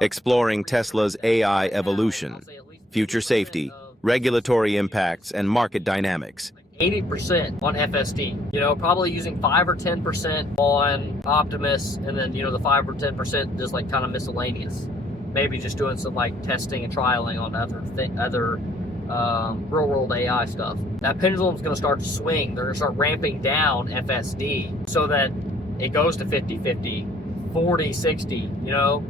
exploring Tesla's AI evolution, future safety, regulatory impacts, and market dynamics. 80% on FSD, probably using 5 or 10% on Optimus, and then, the 5 or 10% just like kind of miscellaneous. Maybe just doing some like testing and trialing on other real world AI stuff. That pendulum's going to start to swing. They're going to start ramping down FSD so that it goes to 50-50, 40-60,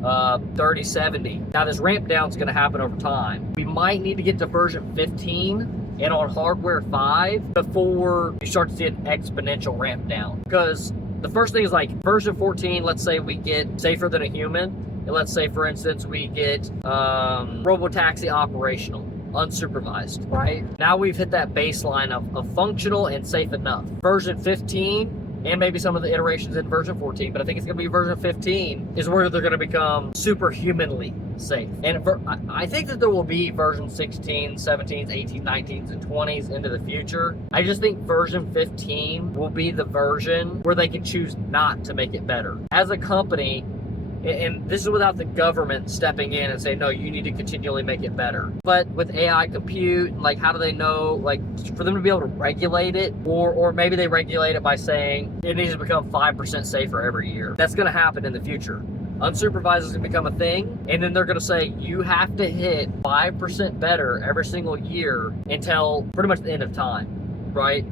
30-70. Now this ramp down is going to happen over time. We might need to get to version 15 and on hardware 5 before you start to see an exponential ramp down. Because the first thing is like version 14, let's say we get safer than a human, and let's say for instance we get Robo-Taxi operational, unsupervised, right? Now we've hit that baseline of functional and safe enough. Version 15, and maybe some of the iterations in version 14, but I think it's going to be version 15 is where they're going to become superhumanly safe. And I think that there will be version 16, 17s, 18, 19s, and 20s into the future. I just think version 15 will be the version where they can choose not to make it better. As a company, and this is without the government stepping in and saying, no, you need to continually make it better. But with AI compute, like how do they know, like for them to be able to regulate it, or maybe they regulate it by saying it needs to become 5% safer every year. That's gonna happen in the future. Unsupervised is gonna become a thing, and then they're gonna say you have to hit 5% better every single year until pretty much the end of time, right?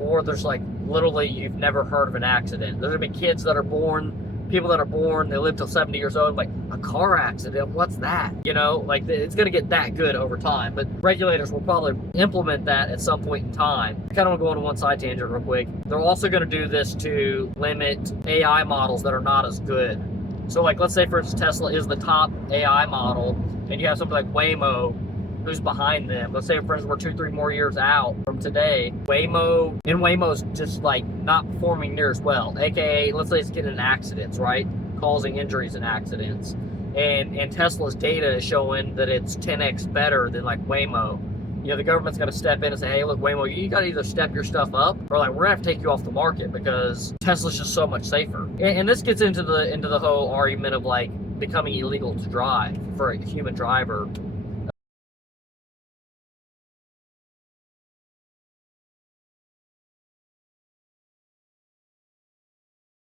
Or there's like literally you've never heard of an accident. There's gonna be kids that are born, people that are born, they live till 70 years old, like a car accident, what's that? Like it's gonna get that good over time, but regulators will probably implement that at some point in time. I kind of want to go on one side tangent real quick. They're also gonna do this to limit AI models that are not as good. So like, let's say for instance, Tesla is the top AI model, and you have something like Waymo, who's behind them. Let's say, for instance, we're 2-3 more years out from today. Waymo's just like not performing near as well. AKA, let's say it's getting in accidents, right? Causing injuries in accidents. And Tesla's data is showing that it's 10x better than like Waymo. The government's gonna step in and say, hey, look, Waymo, you gotta either step your stuff up, or like we're gonna have to take you off the market because Tesla's just so much safer. And this gets into the whole argument of like becoming illegal to drive for a human driver.